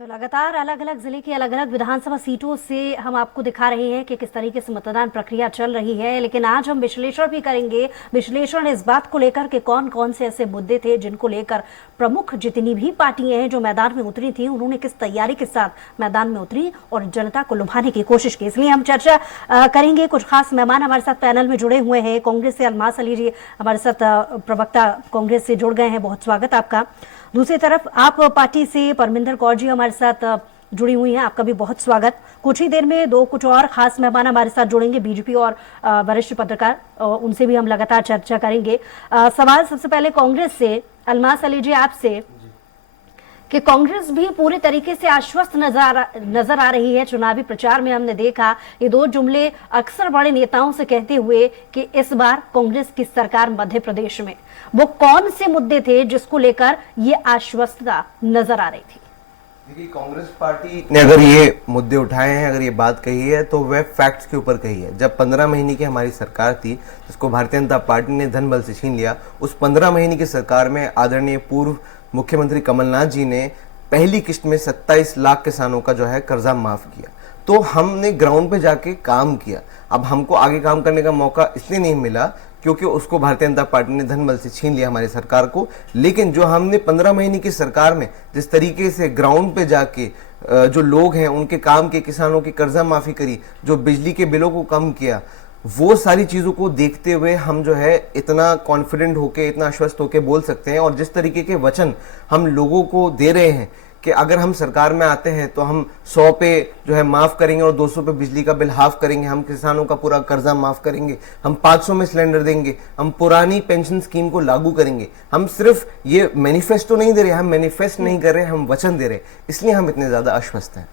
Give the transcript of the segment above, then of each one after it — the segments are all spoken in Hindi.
तो लगातार अलग अलग जिले की अलग अलग विधानसभा सीटों से हम आपको दिखा रहे हैं कि किस तरीके से मतदान प्रक्रिया चल रही है। लेकिन आज हम विश्लेषण भी करेंगे, विश्लेषण इस बात को लेकर कि कौन कौन से ऐसे मुद्दे थे जिनको लेकर प्रमुख जितनी भी पार्टियां हैं जो मैदान में उतरी थी उन्होंने किस तैयारी के साथ मैदान में उतरी और जनता को लुभाने की कोशिश की। इसलिए हम चर्चा करेंगे। कुछ खास मेहमान हमारे साथ पैनल में जुड़े हुए हैं। कांग्रेस से अलमास अली जी हमारे साथ प्रवक्ता कांग्रेस से जुड़ गए हैं, बहुत स्वागत आपका। दूसरी तरफ आप पार्टी से परमिंदर कौर जी हमारे साथ जुड़ी हुई हैं, आपका भी बहुत स्वागत। कुछ ही देर में कुछ और खास मेहमान हमारे साथ जुड़ेंगे, बीजेपी और वरिष्ठ पत्रकार, उनसे भी हम लगातार चर्चा करेंगे। सवाल सबसे पहले कांग्रेस से अलमास अली जी आपसे कि कांग्रेस भी पूरी तरीके से आश्वस्त नजर आ रही है। चुनावी प्रचार में हमने देखा ये दो जुमले अक्सर बड़े नेताओं से कहते हुए कि इस बार कांग्रेस की सरकार मध्य प्रदेश में, वो कौन से मुद्दे थे जिसको लेकर ये आश्वस्तता नजर आ रही थी? देखिए, कांग्रेस पार्टी ने अगर ये मुद्दे उठाए हैं, अगर ये बात कही है तो वह फैक्ट्स के ऊपर कही है। जब 15 महीने की हमारी सरकार थी जिसको भारतीय जनता पार्टी ने धन बल से छीन लिया, उस 15 महीने की सरकार में आदरणीय पूर्व मुख्यमंत्री कमलनाथ जी ने पहली किस्त में 27 लाख किसानों का जो है कर्जा माफ किया। तो हमने ग्राउंड पे जाके काम किया। अब हमको आगे काम करने का मौका इसलिए नहीं मिला क्योंकि उसको भारतीय जनता पार्टी ने धन बल से छीन लिया हमारी सरकार को। लेकिन जो हमने 15 महीने की सरकार में जिस तरीके से ग्राउंड पे जाके जो लोग हैं उनके काम के, किसानों की कर्जा माफी करी, जो बिजली के बिलों को कम किया, वो सारी चीजों को देखते हुए हम जो है इतना कॉन्फिडेंट होके, इतना आश्वस्त होके बोल सकते हैं। और जिस तरीके के वचन हम लोगों को दे रहे हैं कि अगर हम सरकार में आते हैं तो हम 100 पे जो है माफ करेंगे और 200 पे बिजली का बिल हाफ करेंगे, हम किसानों का पूरा कर्जा माफ करेंगे, हम 500 में सिलेंडर देंगे, हम पुरानी पेंशन स्कीम को लागू करेंगे। हम सिर्फ ये मैनिफेस्टो नहीं दे रहे, हम मैनिफेस्ट नहीं कर रहे, हम वचन दे रहे, इसलिए हम इतने ज्यादा आश्वस्त हैं।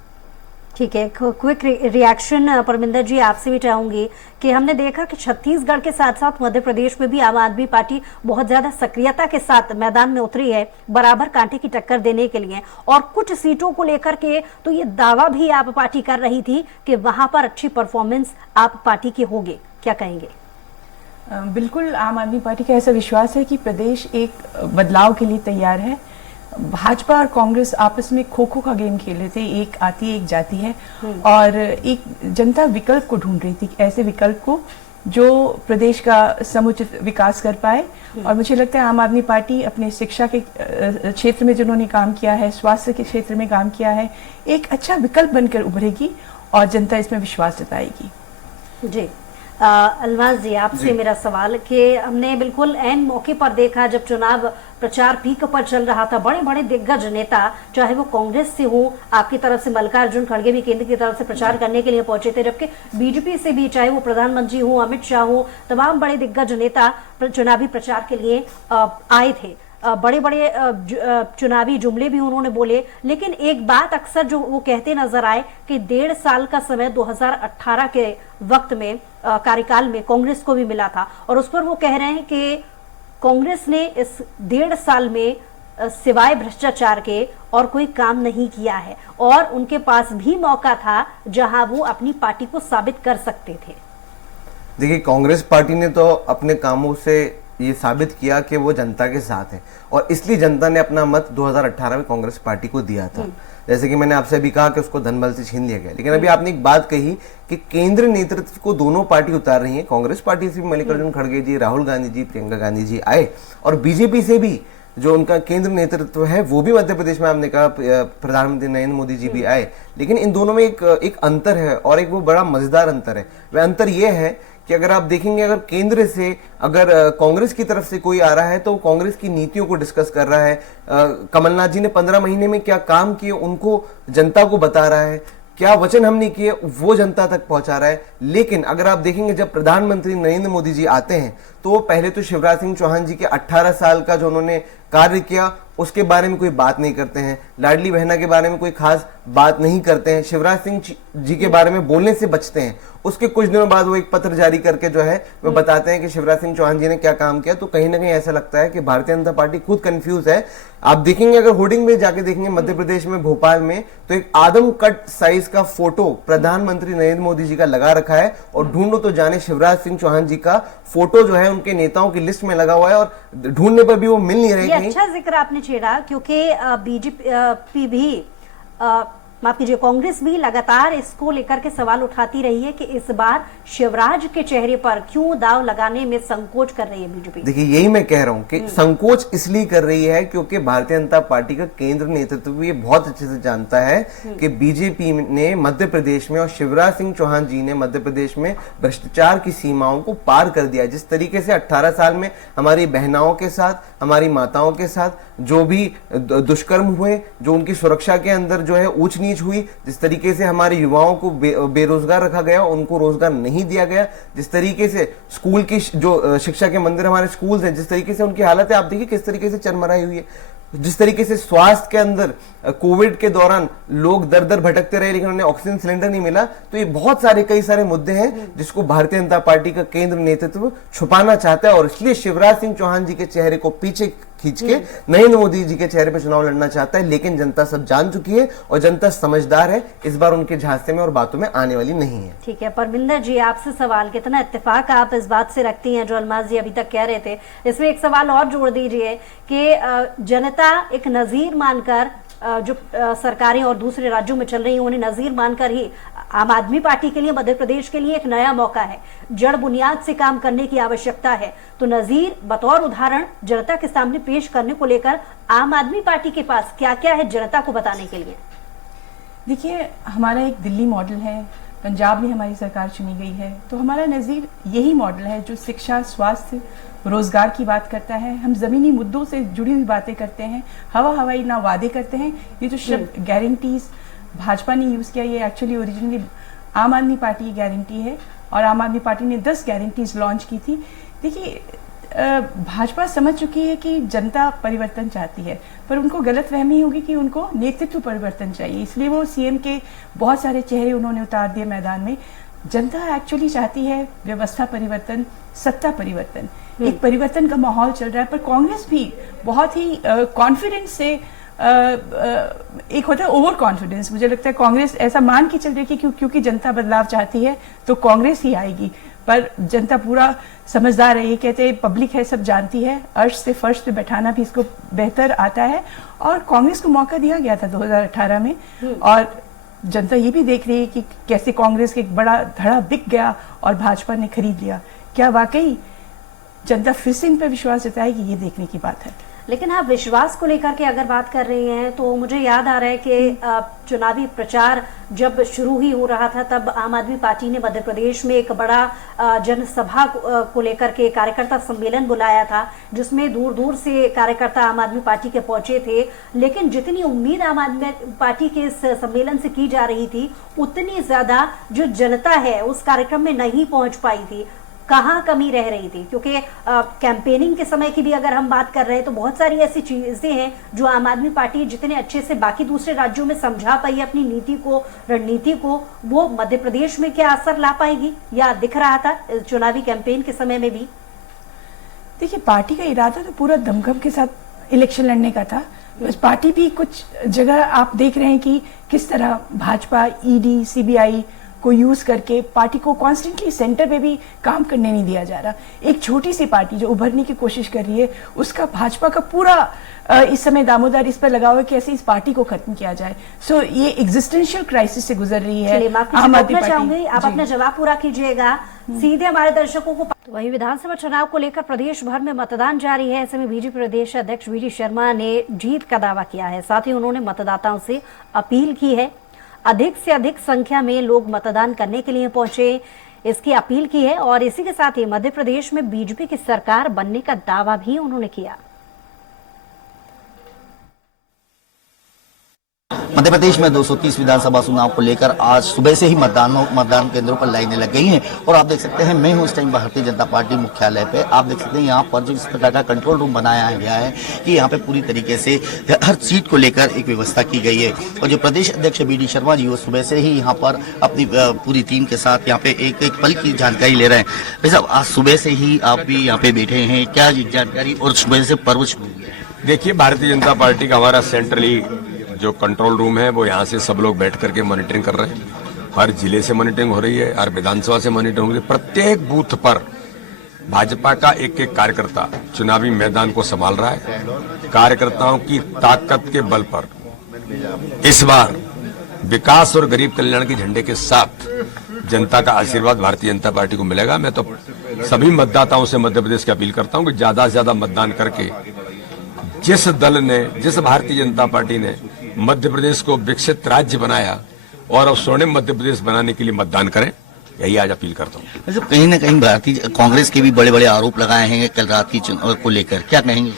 ठीक है, क्विक रिएक्शन परमिंदर जी आपसे भी चाहूंगी कि हमने देखा कि छत्तीसगढ़ के साथ साथ मध्य प्रदेश में भी आम आदमी पार्टी बहुत ज्यादा सक्रियता के साथ मैदान में उतरी है बराबर कांटे की टक्कर देने के लिए, और कुछ सीटों को लेकर के तो ये दावा भी आप पार्टी कर रही थी कि वहां पर अच्छी परफॉर्मेंस आप पार्टी की होगी, क्या कहेंगे? बिल्कुल, आम आदमी पार्टी का ऐसा विश्वास है कि प्रदेश एक बदलाव के लिए तैयार है। भाजपा और कांग्रेस आपस में खो खो का गेम खेल रहे थे, एक आती है एक जाती है, और एक जनता विकल्प को ढूंढ रही थी, ऐसे विकल्प को जो प्रदेश का समुचित विकास कर पाए। और मुझे लगता है आम आदमी पार्टी अपने शिक्षा के क्षेत्र में जिन्होंने काम किया है, स्वास्थ्य के क्षेत्र में काम किया है, एक अच्छा विकल्प बनकर उभरेगी और जनता इसमें विश्वास जताएगी। जी अलमास जी आपसे मेरा सवाल कि हमने बिल्कुल एन मौके पर देखा जब चुनाव प्रचार पीक पर चल रहा था, बड़े बड़े दिग्गज नेता चाहे वो कांग्रेस से हो, आपकी तरफ से मल्लिकार्जुन खड़गे भी केंद्र की तरफ से प्रचार करने के लिए पहुंचे थे, जबकि बीजेपी से भी चाहे वो प्रधानमंत्री हो, अमित शाह हो, तमाम बड़े दिग्गज नेता चुनावी प्रचार के लिए आए थे। बड़े बड़े चुनावी जुमले भी उन्होंने बोले। लेकिन एक बात अक्सर जो वो कहते नजर आए कि 1.5 साल का समय 2018 के वक्त में कार्यकाल में कांग्रेस को भी मिला था, और उस पर वो कह रहे हैं कि कांग्रेस ने इस 1.5 साल में सिवाय भ्रष्टाचार के और कोई काम नहीं किया है, और उनके पास भी मौका था जहां वो अपनी पार्टी को साबित कर सकते थे। देखिए, कांग्रेस पार्टी ने तो अपने कामों से ये साबित किया कि वो जनता के साथ है, और इसलिए जनता ने अपना मत 2018 में कांग्रेस पार्टी को दिया था। जैसे कि मैंने आपसे अभी कहा कि उसको धन बल से छीन लिया गया। लेकिन अभी आपने एक बात कही कि केंद्र नेतृत्व को दोनों पार्टी उतार रही है। कांग्रेस पार्टी से भी मल्लिकार्जुन खड़गे जी, राहुल गांधी जी, प्रियंका गांधी जी आए, और बीजेपी से भी जो उनका केंद्र नेतृत्व है वो भी मध्य प्रदेश में, आपने कहा प्रधानमंत्री नरेंद्र मोदी जी भी आए। लेकिन इन दोनों में एक अंतर है, और एक वो बड़ा मजेदार अंतर है। वह अंतर ये है कि अगर आप देखेंगे, अगर केंद्र से अगर कांग्रेस की तरफ से कोई आ रहा है तो कांग्रेस की नीतियों को डिस्कस कर रहा है। कमलनाथ जी ने 15 महीने में क्या काम किए उनको जनता को बता रहा है, क्या वचन हमने किए वो जनता तक पहुंचा रहा है। लेकिन अगर आप देखेंगे, जब प्रधानमंत्री नरेंद्र मोदी जी आते हैं तो वो पहले तो शिवराज सिंह चौहान जी के 18 साल का जो उन्होंने कार्य किया उसके बारे में कोई बात नहीं करते हैं, लाडली बहना के बारे में कोई खास बात नहीं करते हैं, शिवराज सिंह जी के बारे में बोलने से बचते हैं। उसके कुछ दिनों बाद वो एक पत्र जारी करके जो है वो बताते हैं कि शिवराज सिंह चौहान जी ने क्या काम किया। तो कहीं ना कहीं ऐसा लगता है कि भारतीय जनता पार्टी खुद कंफ्यूज है। आप देखेंगे, अगर होर्डिंग में जाके देखेंगे मध्य प्रदेश में भोपाल में, तो एक आदम कट साइज का फोटो प्रधानमंत्री नरेंद्र मोदी जी का लगा रखा है, और ढूंढो तो जाने शिवराज सिंह चौहान जी का फोटो जो है उनके नेताओं की लिस्ट में लगा हुआ है, और ढूंढने पर भी वो मिल नहीं रहे। ये अच्छा जिक्र आपने छेड़ा, क्योंकि बीजेपी भी माफ कीजिए, कांग्रेस भी लगातार इसको लेकर के सवाल उठाती रही है कि इस बार शिवराज के चेहरे पर क्यों दाव लगाने में संकोच कर रही है बीजेपी। देखिए, यही मैं कह रहा हूं कि संकोच इसलिए कर रही है क्योंकि भारतीय जनता पार्टी का केंद्र नेतृत्व भी ये बहुत अच्छे से जानता है कि बीजेपी ने मध्य प्रदेश में और शिवराज सिंह चौहान जी ने मध्य प्रदेश में भ्रष्टाचार की सीमाओं को पार कर दिया। जिस तरीके से 18 साल में हमारी बहनाओं के साथ, हमारी माताओं के साथ जो भी दुष्कर्म हुए, जो उनकी सुरक्षा के अंदर जो है ऊंच नीच हुई, जिस तरीके से हमारे युवाओं को बेरोजगार रखा गया, उनको रोजगार नहीं दिया गया, जिस तरीके से स्कूल की जो शिक्षा के मंदिर हमारे स्कूल हैं, जिस तरीके से उनकी हालत है, आप देखिए किस तरीके से चरमराई हुई है। जिस तरीके से स्वास्थ्य के अंदर कोविड के दौरान लोग दर दर भटकते रहे लेकिन उन्हें ऑक्सीजन सिलेंडर नहीं मिला। तो ये बहुत सारे कई सारे मुद्दे हैं जिसको भारतीय जनता पार्टी का केंद्र नेतृत्व छुपाना चाहता है और इसलिए शिवराज सिंह चौहान जी के चेहरे को पीछे खींच के नरेंद्र मोदी जी के चेहरे पे चुनाव लड़ना चाहता है। लेकिन जनता सब जान चुकी है और जनता समझदार है, इस बार उनके झांसे में और बातों में आने वाली नहीं है। ठीक है, परमिंदर जी, आपसे सवाल, कितना इत्तेफाक आप इस बात से रखती हैं जो अलमाज जी अभी तक कह रहे थे? इसमें एक सवाल और जोड़ दीजिए कि जनता एक नजीर मानकर जो सरकारें और दूसरे राज्यों में चल रही हैं उन्हें नजीर मानकर ही आम आदमी पार्टी के लिए, मध्य प्रदेश के लिए एक नया मौका है, जड़ बुनियाद से काम करने की आवश्यकता है। तो नजीर बतौर उदाहरण जनता के सामने पेश करने को लेकर आम आदमी पार्टी के पास क्या क्या है जनता को बताने के लिए? देखिए, हमारा एक दिल्ली मॉडल है, पंजाब में हमारी सरकार चुनी गई है, तो हमारा नज़ीर यही मॉडल है जो शिक्षा, स्वास्थ्य, रोजगार की बात करता है। हम ज़मीनी मुद्दों से जुड़ी हुई बातें करते हैं, हवाई ना वादे करते हैं। ये जो शब्द गारंटीज भाजपा ने यूज़ किया, ये एक्चुअली ओरिजिनली आम आदमी पार्टी की गारंटी है और आम आदमी पार्टी ने 10 गारंटीज लॉन्च की थी। देखिए, भाजपा समझ चुकी है कि जनता परिवर्तन चाहती है, पर उनको गलतफहमी होगी कि उनको नेतृत्व परिवर्तन चाहिए, इसलिए वो सीएम के बहुत सारे चेहरे उन्होंने उतार दिए मैदान में। जनता एक्चुअली चाहती है व्यवस्था परिवर्तन, सत्ता परिवर्तन, एक परिवर्तन का माहौल चल रहा है। पर कांग्रेस भी बहुत ही कॉन्फिडेंस से एक होता है ओवर कॉन्फिडेंस, मुझे लगता है कांग्रेस ऐसा मान के चल रही है कि क्योंकि जनता बदलाव चाहती है तो कांग्रेस ही आएगी। पर जनता पूरा समझदार है, ये कहते हैं पब्लिक है, सब जानती है, अर्श से फर्श पे बैठाना भी इसको बेहतर आता है। और कांग्रेस को मौका दिया गया था 2018 में और जनता ये भी देख रही है कि कैसे कांग्रेस के एक बड़ा धड़ा बिक गया और भाजपा ने खरीद लिया। क्या वाकई जनता फिर से इन पर विश्वास जताएगी, ये देखने की बात है। लेकिन आप विश्वास को लेकर के अगर बात कर रही हैं तो मुझे याद आ रहा है कि चुनावी प्रचार जब शुरू ही हो रहा था तब आम आदमी पार्टी ने मध्य प्रदेश में एक बड़ा जनसभा को लेकर के कार्यकर्ता सम्मेलन बुलाया था, जिसमें दूर दूर से कार्यकर्ता आम आदमी पार्टी के पहुंचे थे। लेकिन जितनी उम्मीद आम आदमी पार्टी के इस सम्मेलन से की जा रही थी, उतनी ज्यादा जो जनता है उस कार्यक्रम में नहीं पहुंच पाई थी। कहाँ कमी रह रही थी? क्योंकि कैंपेनिंग के समय की भी अगर हम बात कर रहे हैं तो बहुत सारी ऐसी चीजें हैं जो आम आदमी पार्टी जितने अच्छे से बाकी दूसरे राज्यों में समझा पाई अपनी नीति को, रणनीति को, वो मध्य प्रदेश में क्या असर ला पाएगी या दिख रहा था चुनावी कैंपेन के समय में भी? देखिए, पार्टी का इरादा तो पूरा दमखम के साथ इलेक्शन लड़ने का था। बस पार्टी भी कुछ जगह आप देख रहे हैं कि किस तरह भाजपा ईडी, सीबीआई को यूज करके पार्टी को कॉन्स्टेंटली सेंटर पे भी काम करने नहीं दिया जा रहा। एक छोटी सी पार्टी जो उभरने की कोशिश कर रही है, उसका भाजपा का पूरा इस समय दामोदर इस पर लगा हुआ है कि कैसे इस पार्टी को खत्म किया जाए। सो ये एग्जिस्टेंशियल क्राइसिस से गुजर रही है आम आदमी पार्टी। आप अपना जवाब पूरा कीजिएगा सीधे हमारे दर्शकों को। तो वही विधानसभा चुनाव को लेकर प्रदेश भर में मतदान जारी है। ऐसे में बीजेपी प्रदेश अध्यक्ष वी डी शर्मा ने जीत का दावा किया है, साथ ही उन्होंने मतदाताओं से अपील की है अधिक से अधिक संख्या में लोग मतदान करने के लिए पहुंचे, इसकी अपील की है। और इसी के साथ ही मध्य प्रदेश में बीजेपी की सरकार बनने का दावा भी उन्होंने किया। मध्य प्रदेश में 230 विधानसभा चुनाव को लेकर आज सुबह से ही मतदान केंद्रों पर लाइनें लग गई हैं और आप देख सकते हैं मैं हूं इस टाइम भारतीय जनता पार्टी मुख्यालय पे। आप देख सकते हैं यहाँ पर जो इस प्रकार का कंट्रोल रूम बनाया गया है कि यहाँ पे पूरी तरीके से हर सीट को लेकर एक व्यवस्था की गई है। और जो प्रदेश अध्यक्ष बी डी शर्मा जी वो सुबह से ही यहाँ पर अपनी पूरी टीम के साथ यहाँ पे एक पल की जानकारी ले रहे हैं। भाई साहब, आज सुबह से ही आप भी यहाँ पे बैठे हैं, क्या जानकारी और सुबह से पर्व शुरू हुआ है? देखिए, भारतीय जनता पार्टी का हमारा सेंट्रली जो कंट्रोल रूम है वो यहाँ से सब लोग बैठ करके मॉनिटरिंग कर रहे हैं। हर जिले से मॉनिटरिंग हो रही है, हर विधानसभा से मॉनिटरिंग हो रही है। प्रत्येक बूथ पर भाजपा का एक एक कार्यकर्ता चुनावी मैदान को संभाल रहा है। कार्यकर्ताओं की ताकत के बल पर इस बार विकास और गरीब कल्याण के झंडे के साथ जनता का आशीर्वाद भारतीय जनता पार्टी को मिलेगा। मैं तो सभी मतदाताओं से मध्य प्रदेश की अपील करता हूं कि ज्यादा से ज्यादा मतदान करके जिस दल ने, जिस भारतीय जनता पार्टी ने मध्य प्रदेश को विकसित राज्य बनाया और अब स्वर्णिम मध्य प्रदेश बनाने के लिए मतदान करें, यही आज अपील करता हूँ। वैसे कहीं ना कहीं भारतीय कांग्रेस के भी बड़े बड़े आरोप लगाए हैं कल रात की चुनाव को लेकर, क्या कहेंगे?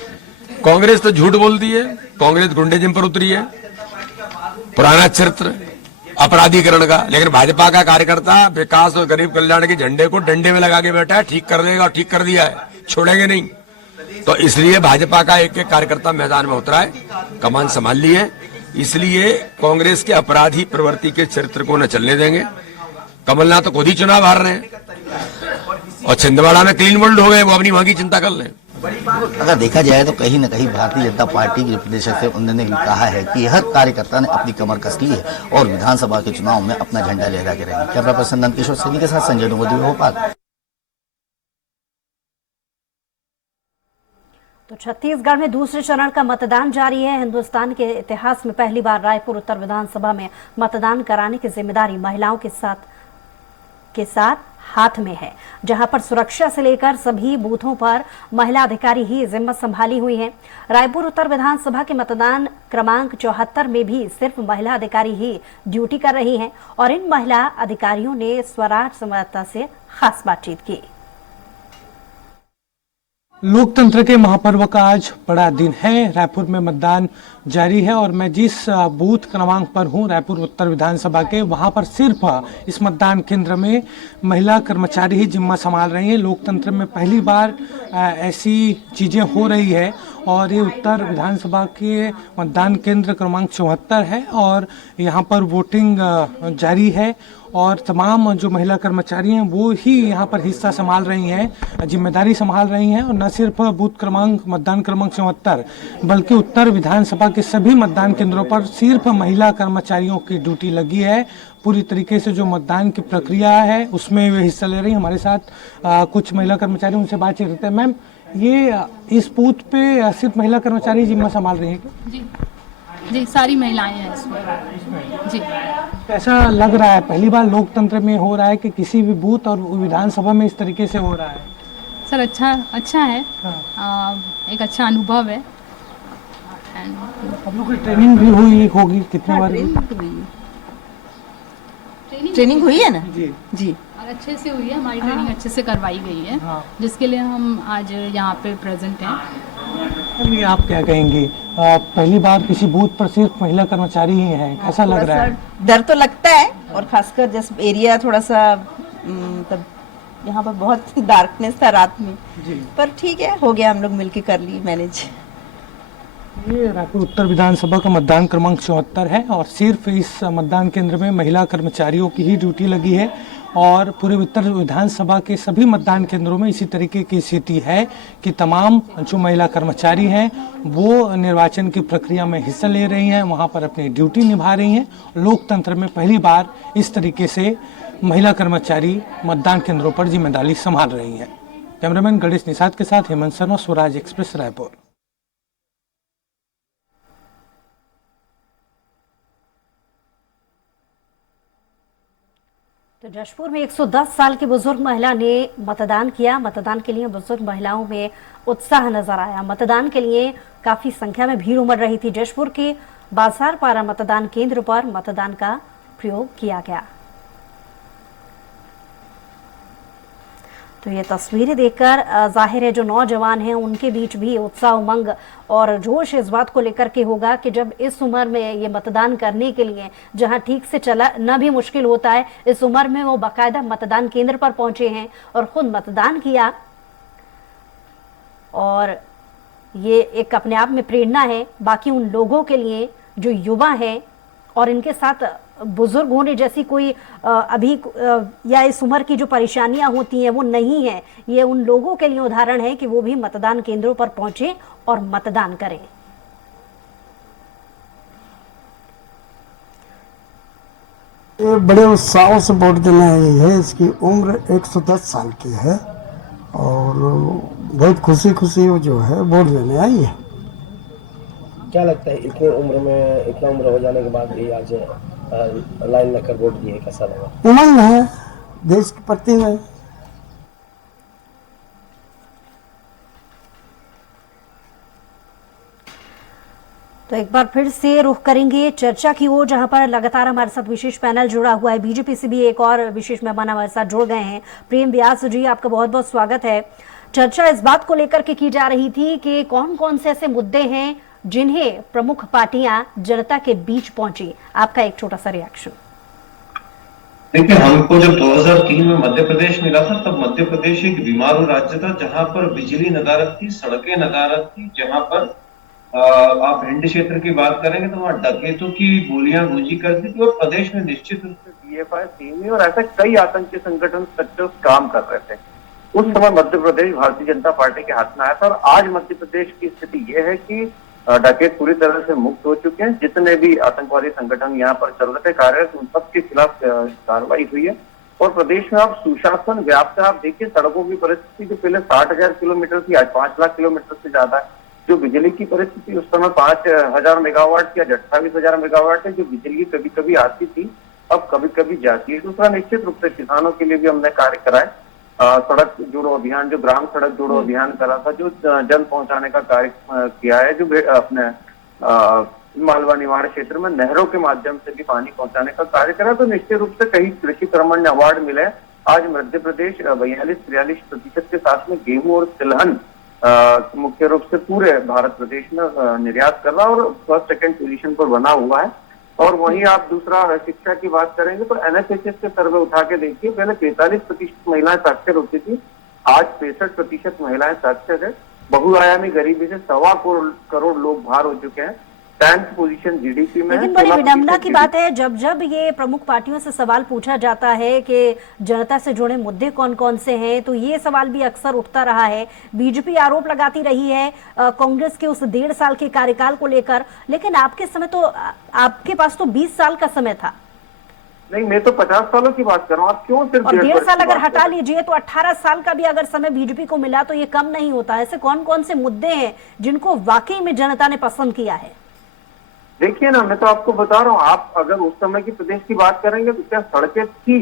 कांग्रेस तो झूठ बोलती है, कांग्रेस गुंडेजिम पर उतरी है, पुराना चरित्र अपराधीकरण का। लेकिन भाजपा का कार्यकर्ता विकास और गरीब कल्याण के झंडे को डंडे में लगा के बैठा है, ठीक कर देगा और ठीक कर दिया है, छोड़ेंगे नहीं। तो इसलिए भाजपा का एक एक कार्यकर्ता मैदान में उतरा है, कमान संभाल ली है। इसलिए कांग्रेस के अपराधी प्रवृत्ति के चरित्र को न चलने देंगे। कमलनाथ तो खुद ही चुनाव हार रहे हैं और छिंदवाड़ा में क्लीन बोल्ड हो गए, वो अपनी वहां की चिंता कर लें। अगर देखा जाए तो कहीं न कहीं भारतीय जनता पार्टी के प्रदेश से उन्होंने भी कहा है कि हर कार्यकर्ता ने अपनी कमर कस ली है और विधानसभा के चुनाव में अपना झंडा लहरा के रहेंगे। कैमरा पर्सन नंदकिशोर सैनी के साथ संजय नोदी, भोपाल। तो छत्तीसगढ़ में दूसरे चरण का मतदान जारी है। हिंदुस्तान के इतिहास में पहली बार रायपुर उत्तर विधानसभा में मतदान कराने की जिम्मेदारी महिलाओं के साथ हाथ में है, जहां पर सुरक्षा से लेकर सभी बूथों पर महिला अधिकारी ही जिम्मा संभाली हुई हैं। रायपुर उत्तर विधानसभा के मतदान क्रमांक 74 में भी सिर्फ महिला अधिकारी ही ड्यूटी कर रही हैं और इन महिला अधिकारियों ने स्वराज संवाददाता से खास बातचीत की। लोकतंत्र के महापर्व का आज बड़ा दिन है। रायपुर में मतदान जारी है और मैं जिस बूथ क्रमांक पर हूं, रायपुर उत्तर विधानसभा के, वहां पर सिर्फ इस मतदान केंद्र में महिला कर्मचारी ही जिम्मा संभाल रही हैं। लोकतंत्र में पहली बार ऐसी चीजें हो रही है और ये उत्तर विधानसभा के मतदान केंद्र क्रमांक 74 है और यहाँ पर वोटिंग जारी है और तमाम जो महिला कर्मचारी हैं वो ही यहाँ पर हिस्सा संभाल रही हैं, जिम्मेदारी संभाल रही हैं। और न सिर्फ मतदान क्रमांक 74 बल्कि उत्तर विधानसभा के सभी मतदान केंद्रों पर सिर्फ महिला कर्मचारियों की ड्यूटी लगी है। पूरी तरीके से जो मतदान की प्रक्रिया है उसमें वे हिस्सा ले रही हैं। हमारे साथ कुछ महिला कर्मचारी, उनसे बातचीत करते हैं। मैम, ये इस बूथ पे सिर्फ महिला कर्मचारी जिम्मा संभाल रही हैं? जी जी, सारी महिलाएं हैं इसमें। जी, कैसा लग रहा है? पहली बार लोकतंत्र में हो रहा है कि किसी भी बूथ और विधानसभा में इस तरीके से हो रहा है? सर अच्छा है। एक अच्छा अनुभव है। आप लोग की ट्रेनिंग भी हुई होगी कितने बार? ट्रेनिंग हुई है ना? जी जी, और अच्छे से हुई है, हमारी ट्रेनिंग अच्छे से करवाई गई है, जिसके लिए हम आज यहाँ पे प्रेजेंट हैं। ये आप क्या कहेंगी? पहली बार किसी बूथ पर सिर्फ महिला कर्मचारी ही हैं, कैसा लग रहा है? डर तो लगता है और खासकर जैसे एरिया थोड़ा सा मतलब यहाँ पर बहुत डार्कनेस था रात में जी। पर ठीक है, हो गया, हम लोग मिलके कर ली मैनेज। ये रायपुर उत्तर विधानसभा का मतदान क्रमांक 74 है और सिर्फ इस मतदान केंद्र में महिला कर्मचारियों की ही ड्यूटी लगी है और पूरे उत्तर विधानसभा के सभी मतदान केंद्रों में इसी तरीके की स्थिति है कि तमाम जो महिला कर्मचारी हैं वो निर्वाचन की प्रक्रिया में हिस्सा ले रही हैं, वहां पर अपनी ड्यूटी निभा रही हैं। लोकतंत्र में पहली बार इस तरीके से महिला कर्मचारी मतदान केंद्रों पर जिम्मेदारी संभाल रही हैं। कैमरामैन गणेश निषाद के साथ हेमंत शर्मा, स्वराज एक्सप्रेस, रायपुर। तो जशपुर में 110 साल की बुजुर्ग महिला ने मतदान किया। मतदान के लिए बुजुर्ग महिलाओं में उत्साह नजर आया। मतदान के लिए काफी संख्या में भीड़ उमड़ रही थी। जशपुर के बाजारपारा मतदान केंद्र पर मतदान का प्रयोग किया गया। तो ये तस्वीरें देखकर जाहिर है जो नौजवान हैं उनके बीच भी उत्साह, उमंग और जोश इस बात को लेकर के होगा कि जब इस उम्र में ये मतदान करने के लिए जहां ठीक से चलना भी मुश्किल होता है, इस उम्र में वो बाकायदा मतदान केंद्र पर पहुंचे हैं और खुद मतदान किया। और ये एक अपने आप में प्रेरणा है बाकी उन लोगों के लिए जो युवा हैं और इनके साथ बुजुर्ग होने जैसी कोई अभी या इस उम्र की जो परेशानियां होती हैं वो नहीं है। ये उन लोगों के लिए उदाहरण है कि वो भी मतदान केंद्रों पर पहुंचे और मतदान करें। ये बड़े उत्साह से वोट देने आई है। इसकी उम्र 110 साल की है और बहुत खुशी खुशी वो जो है वोट देने आई है। क्या लगता है इतनी उम्र में, इतना उम्र हो जाने के बाद भी आज लाइन लेकर वोट दिए, कैसा लगा? उमंग है देश के प्रति में। तो एक बार फिर से रुख करेंगे चर्चा की ओर, जहां पर लगातार हमारे साथ विशेष पैनल जुड़ा हुआ है। बीजेपी से भी एक और विशेष मेहमान हमारे साथ जुड़ गए हैं। प्रेम व्यास जी, आपका बहुत बहुत स्वागत है। चर्चा इस बात को लेकर के की जा रही थी कि कौन कौन से ऐसे मुद्दे हैं जिन्हें प्रमुख पार्टियां जनता के बीच पहुंची। आपका एक छोटा सा रिएक्शन। देखिए, हमको जब 2003 में मध्य प्रदेश मिला था, तब मध्य प्रदेश एक बीमारू राज्य था, जहां पर बिजली नदारद थी, सड़कें नदारद थी, जहां पर आप भिंड क्षेत्र की बात करेंगे तो वहाँ डकैतों की गोलियां गूंजी करती थी, और प्रदेश में निश्चित रूप से DFI, सीमी और ऐसे कई आतंकी संगठन स्ट्रक्चर्स काम कर रहे थे। उस समय मध्य प्रदेश भारतीय जनता पार्टी के हाथ में आया था, और आज मध्य प्रदेश की स्थिति यह है कि डकैत पूरी तरह से मुक्त हो चुके हैं। जितने भी आतंकवादी संगठन यहाँ पर चल रहे थे कार्यरत, उन सबके खिलाफ कार्रवाई हुई है, और प्रदेश में अब सुशासन व्याप्त है। आप देखिए सड़कों की परिस्थिति जो पहले 60,000 किलोमीटर थी, आज 5 लाख किलोमीटर से ज्यादा है। जो बिजली की परिस्थिति उस समय 5,000 मेगावाट या 28,000 मेगावाट है, जो बिजली कभी कभी आती थी, अब कभी कभी जाती है। दूसरा, निश्चित रूप से किसानों के लिए भी हमने कार्य कराए। सड़क जोड़ो अभियान, जो ग्राम सड़क जोड़ो अभियान करा था, जो जल पहुंचाने का कार्य किया है, जो अपने मालवा निवाड़ क्षेत्र में नहरों के माध्यम से भी पानी पहुंचाने का कार्य करा, तो निश्चित रूप से कई कृषि कर्मण्य अवार्ड मिले। आज मध्य प्रदेश 42-43% के साथ में गेहूं और तिलहन मुख्य रूप से पूरे भारत प्रदेश में निर्यात कर रहा है, और फर्स्ट सेकंड पोजीशन पर बना हुआ है। और वहीं आप दूसरा शिक्षा की बात करेंगे तो NSHS के सर्वे उठा के देखिए, पहले 43% महिलाएं साक्षर होती थी, आज 65% महिलाएं साक्षर है। बहुआयामी गरीबी से 1.25 करोड़ लोग बाहर हो चुके हैं। 10th पोजीशन GDP में। लेकिन बड़ी विडंबना की बात है, जब जब ये प्रमुख पार्टियों से सवाल पूछा जाता है कि जनता से जुड़े मुद्दे कौन कौन से हैं, तो ये सवाल भी अक्सर उठता रहा है। बीजेपी आरोप लगाती रही है कांग्रेस के उस 1.5 साल के कार्यकाल को लेकर, लेकिन आपके समय तो आपके पास तो 20 साल का समय था। नहीं, मैं तो 50 सालों की बात कर रहा हूँ। आप क्यों सिर्फ 1.5 साल अगर हटा लीजिए तो 18 साल का भी अगर समय बीजेपी को मिला तो ये कम नहीं होता। ऐसे कौन कौन से मुद्दे हैं जिनको वाकई में जनता ने पसंद किया है? देखिए ना, मैं तो आपको बता रहा हूँ, आप अगर उस समय की प्रदेश की बात करेंगे तो क्या सड़कें थी,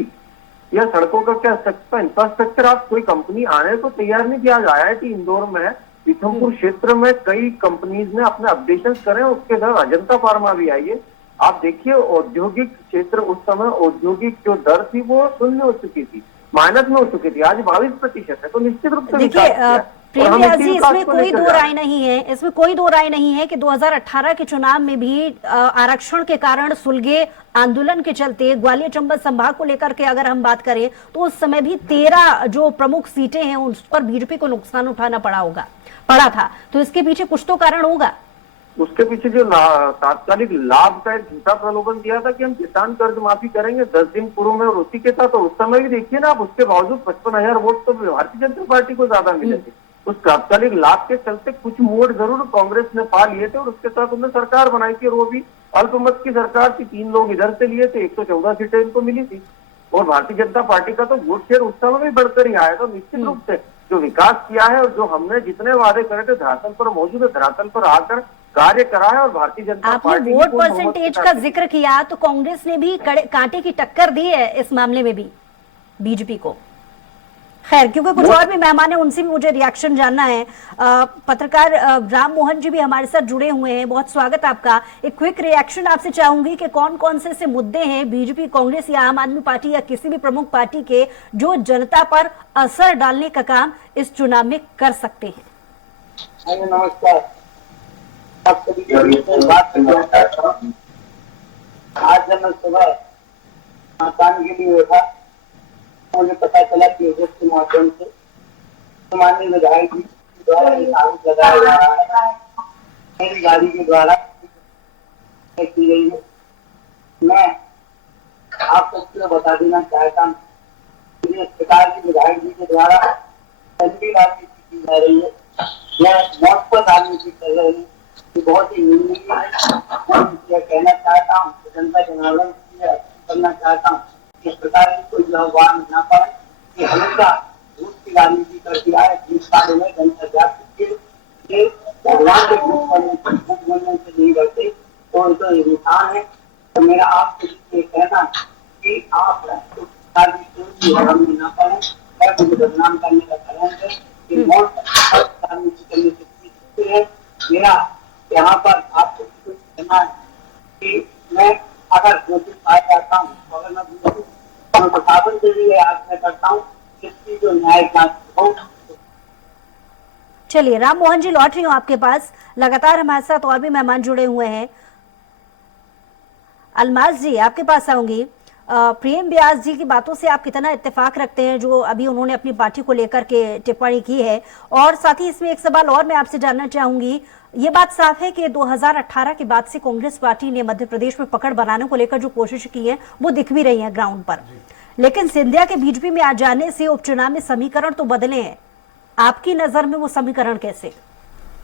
या सड़कों का क्या इंफ्रास्ट्रक्चर, आप कोई कंपनी आने को तैयार नहीं थी। आज IIT इंदौर में, पीथमपुर क्षेत्र में कई कंपनीज ने अपने अपडेशन करे, उसके अंदर अजंता फार्मा भी आई है। आप देखिए औद्योगिक क्षेत्र, उस समय औद्योगिक जो दर थी वो शून्य हो चुकी थी, माइनस में हो चुकी थी, आज 22% है। तो निश्चित रूप से देखिए प्रेमिया जी, इसमें कोई दो राय नहीं है, इसमें कोई दो राय नहीं है कि 2018 के चुनाव में भी आरक्षण के कारण सुलगे आंदोलन के चलते ग्वालियर चंबल संभाग को लेकर के अगर हम बात करें तो उस समय भी 13 जो प्रमुख सीटें हैं उस पर बीजेपी को नुकसान उठाना पड़ा था। तो इसके पीछे कुछ तो कारण होगा। उसके पीछे जो तात्कालिक लाभ का एक झूठा प्रलोभन दिया था कि हम किसान कर्ज माफी करेंगे 10 दिन पूर्व में, और उसी के साथ तो उस समय भी देखिए ना आप, उसके बावजूद 55,000 वोट तो भारतीय जनता पार्टी को ज्यादा मिले थे। उस तात्कालिक लाभ के चलते कुछ मोड़ जरूर कांग्रेस ने पा लिए थे, और उसके साथ उन्होंने सरकार बनाई थी, और वो भी अल्पमत की सरकार थी। 3 लोग इधर से लिए थे, 114 सीटें इनको मिली थी, और भारतीय जनता पार्टी का तो वोट शेयर उस समय भी बढ़कर ही आया था। निश्चित रूप से जो विकास किया है और जो हमने जितने वादे करे थे धरातल पर मौजूद है, धरातल पर आकर कार्य करा है। और Bharatiya Janata party vote percentage का जिक्र किया तो कांग्रेस ने भी कांटे की टक्कर दी है इस मामले में भी बीजेपी को। खैर, क्योंकि कुछ और भी मेहमान है, उनसे भी मुझे रिएक्शन जानना है। पत्रकार राम मोहन जी भी हमारे साथ जुड़े हुए हैं, बहुत स्वागत आपका। एक क्विक रिएक्शन आपसे चाहूंगी कि कौन कौन से ऐसे मुद्दे हैं बीजेपी, कांग्रेस या आम आदमी पार्टी या किसी भी प्रमुख पार्टी के जो जनता पर असर डालने का काम इस चुनाव में कर सकते हैं? नमस्कार, आप सभी बात करना चाहता हूँ। आज जब मैं सुबह काम के लिए उठा, मुझे पता चला कि के माध्यम से माननीय विधायक जी द्वारा एक आरोप लगाया जा रहा है, मेरी गाड़ी के द्वारा की गई है। मैं आप सबको बता देना चाहता हूँ, इस प्रकार की विधायक जी के द्वारा राजनीति की जा रही है, यह मौत पर राजनीति कर रही है, बहुत ही निंदनीय है। मैं कहना चाहता हूँ, जनता जनार्दन करना चाहता हूँ, इस प्रकार की कोई आह्वान न पाए कि हमेशा झूठ की राजनीति करती आए। जिस कार्य में जनता जागृत भगवान के झूठ बनने से नहीं डरते, तो उनका इंसान है। तो मेरा आपसे ये कहना कि आप ना करें और मुझे बदनाम करने का कारण है कि मौत करने से है। मेरा यहाँ पर आपको कहना है कि मैं अगर नोटिस पाया जाता हूँ, अगर मैं प्रशासन के लिए आग्रह करता हूँ इसकी जो न्यायिक जांच हो। चलिए राम मोहन जी, लौट रही हूँ आपके पास। लगातार हमारे साथ और भी मेहमान जुड़े हुए हैं। अलमाज जी, आपके पास आऊंगी। प्रेम व्यास जी की बातों से आप कितना इत्तेफाक रखते हैं जो अभी उन्होंने अपनी पार्टी को लेकर के टिप्पणी की है? और साथ ही इसमें एक सवाल और मैं आपसे जानना चाहूंगी। ये बात साफ है कि 2018 के बाद से कांग्रेस पार्टी ने मध्य प्रदेश में पकड़ बनाने को लेकर जो कोशिश की है वो दिख भी रही है ग्राउंड पर, लेकिन सिंधिया के बीजेपी में आ जाने से उपचुनाव में समीकरण तो बदले हैं। आपकी नजर में वो समीकरण कैसे?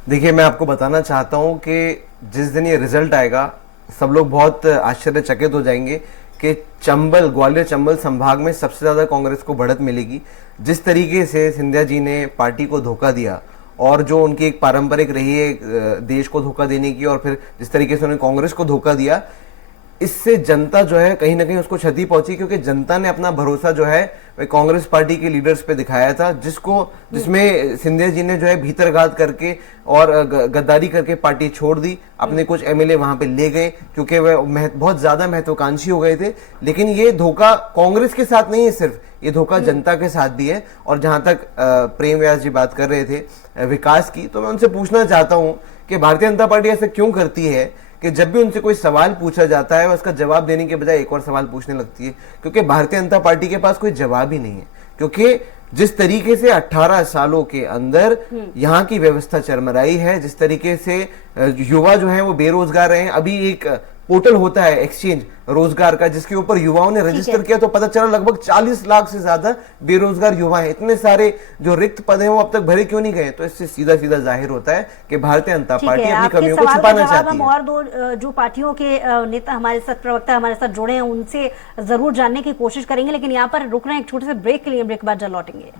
देखिए, मैं आपको बताना चाहता हूं कि जिस दिन ये रिजल्ट आएगा सब लोग बहुत आश्चर्यचकित हो जाएंगे कि चंबल, ग्वालियर चंबल संभाग में सबसे ज्यादा कांग्रेस को बढ़त मिलेगी। जिस तरीके से सिंधिया जी ने पार्टी को धोखा दिया और जो उनकी एक पारंपरिक रही है देश को धोखा देने की, और फिर जिस तरीके से उन्होंने कांग्रेस को धोखा दिया, इससे जनता जो है कहीं ना कहीं उसको क्षति पहुंची, क्योंकि जनता ने अपना भरोसा जो है कांग्रेस पार्टी के लीडर्स पे दिखाया था, जिसमें सिंधिया जी ने जो है भीतरघात करके और गद्दारी करके पार्टी छोड़ दी। अपने कुछ एमएलए वहां पे ले गए क्योंकि वे बहुत ज्यादा महत्वाकांक्षी हो गए थे। लेकिन ये धोखा कांग्रेस के साथ नहीं है सिर्फ, ये धोखा जनता के साथ भी है। और जहां तक प्रेम व्यास जी बात कर रहे थे विकास की, तो मैं उनसे पूछना चाहता हूं कि भारतीय जनता पार्टी ऐसा क्यों करती है कि जब भी उनसे कोई सवाल पूछा जाता है उसका जवाब देने के बजाय एक और सवाल पूछने लगती है, क्योंकि भारतीय जनता पार्टी के पास कोई जवाब ही नहीं है। क्योंकि जिस तरीके से 18 सालों के अंदर यहाँ की व्यवस्था चरमराई है, जिस तरीके से युवा जो है वो बेरोजगार रहे हैं। अभी एक पोर्टल होता है एक्सचेंज रोजगार का, जिसके ऊपर युवाओं ने रजिस्टर किया तो पता चला लगभग 40 लाख से ज्यादा बेरोजगार युवा हैं। इतने सारे जो रिक्त पद हैं वो अब तक भरे क्यों नहीं गए? तो इससे सीधा सीधा जाहिर होता है कि भारतीय जनता पार्टी अपनी कमियों को छुपाना चाहती है। हम और दो जो पार्टियों के नेता हमारे साथ, प्रवक्ता हमारे साथ जुड़े हैं, उनसे जरूर जानने की कोशिश करेंगे, लेकिन यहाँ पर रुक रहे हैं एक छोटे से ब्रेक के लिए। ब्रेक के बाद लौटेंगे।